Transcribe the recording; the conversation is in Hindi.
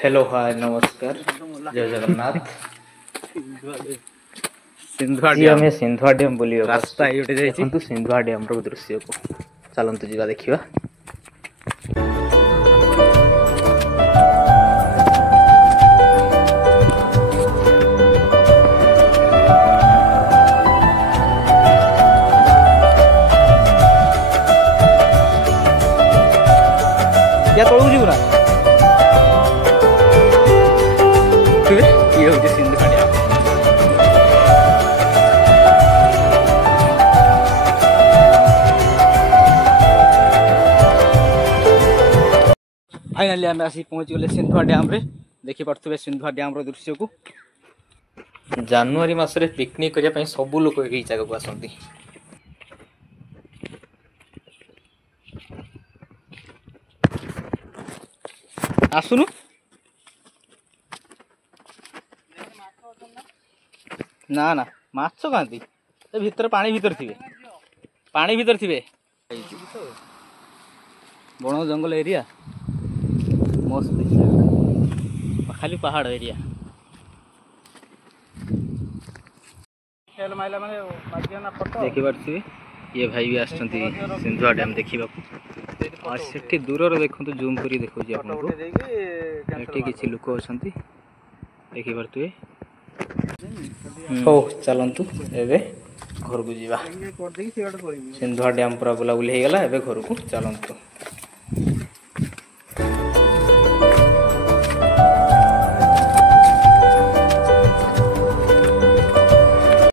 हेलो हाय नमस्कार जय जगन्नाथ सिंधुआ जी आम सिंधुआ डैम बुलिया रास्ता ये देखु सिंधुआ डैम दृश्य को चलतु जा देखा। या तळू जीव ना ये होते सिंधुआ डैम फाइनाली आम आसी पहुँची गले सिंधुआ डैम रे देखि पार्थे सिंधुआ डैम रो दृश्य को। जानुआरी मासरे पिकनिक करने सब लोग यही जगह को आसती। आसुनु ना ना माछ खाती भीतर पानी भीतर थे पानी भीतर थे बण जंगल एरिया मस्त खाली पहाड़ एरिया देखी पार्थे ये भाई भी आसछंती सिंधुआ डैम देखा और से दूर देखो जूम कर देखो किसी लोक अच्छा देखी पार्थे। हो चलतु एबे घर को जीवा सिंधुआ डैम पूरा बुलाबुली हो गला एबे घर को चलतु।